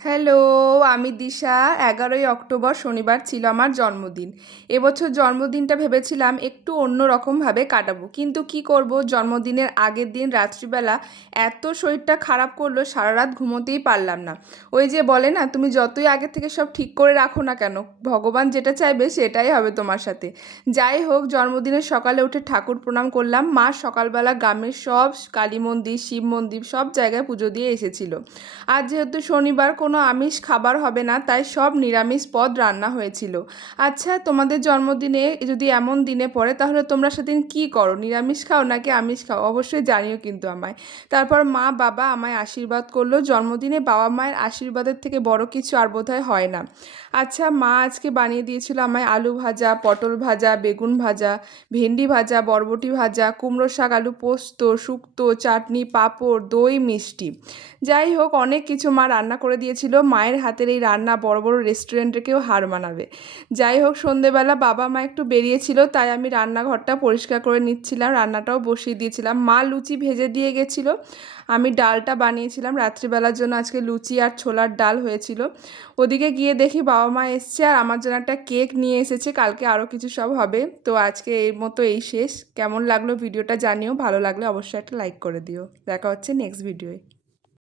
Hello, আমি দিশা। 11ই October শনিবার ছিল আমার জন্মদিন। এবছর জন্মদিনটা ভেবেছিলাম একটু অন্যরকমভাবে কাটাবো, কিন্তু কি করব, জন্মদিনের আগের দিন রাত্রিবেলা এত শরীরটা খারাপ করলো, সারা রাত ঘুমোতেই পারলাম না। ওই যে বলে না, তুমি যতই আগে থেকে সব ঠিক করে রাখো না কেন, ভগবান যেটা চাইবে সেটাই হবে তোমার সাথে। যাই হোক, জন্মদিনের সকালে উঠে ঠাকুর প্রণাম করলাম। মা সকালবেলা গ্রামের সব কালী মন্দির, শিব মন্দির সব জায়গায় পুজো দিয়ে এসেছিল। আজ যেহেতু শনিবার, কোনো আমিষ খাবার হবে না, তাই সব নিরামিষ পদ রান্না হয়েছিল। আচ্ছা, তোমাদের জন্মদিনে যদি এমন দিনে পড়ে, তাহলে তোমরা সেদিন কি করো? নিরামিষ খাও নাকি আমিষ খাও? অবশ্যই জানিও কিন্তু আমায়। তারপর মা বাবা আমায় আশীর্বাদ করলো। জন্মদিনে বাবা মায়ের আশীর্বাদের থেকে বড় কিছু আর বোধহয় হয় না। আচ্ছা, মা আজকে বানিয়ে দিয়েছিল আমায় আলু ভাজা, পটল ভাজা, বেগুন ভাজা, ভেন্ডি ভাজা, বরবটি ভাজা, কুমড়ো শাক, আলু পোস্ত, শুক্তো, চাটনি, পাঁপড়, দই, মিষ্টি। যাই হোক, অনেক কিছু মা রান্না করে দিয়েছিল। মায়ের হাতের এই রান্না বড় বড় রেস্টুরেন্টকেও হার মানাবে। যাই হোক, সন্ধেবেলা বাবা মা একটু বেরিয়েছিল, তাই আমি রান্নাঘরটা পরিষ্কার করে নিচ্ছিলাম, রান্নাটাও বসিয়ে দিয়েছিলাম। মা লুচি ভেজে দিয়ে গেছিলো, আমি ডালটা বানিয়েছিলাম রাত্রিবেলার জন্য। আজকে লুচি আর ছোলার ডাল হয়েছিল। ওদিকে গিয়ে দেখি বাবা মা এসছে, আর আমার জন্য একটা কেক নিয়ে এসেছে। কালকে আরও কিছু সব হবে। তো আজকে এর মতো এই শেষ। কেমন লাগলো ভিডিওটা জানিও, ভালো লাগলে অবশ্যই একটা লাইক করে দিও। দেখা হচ্ছে নেক্সট ভিডিওয়।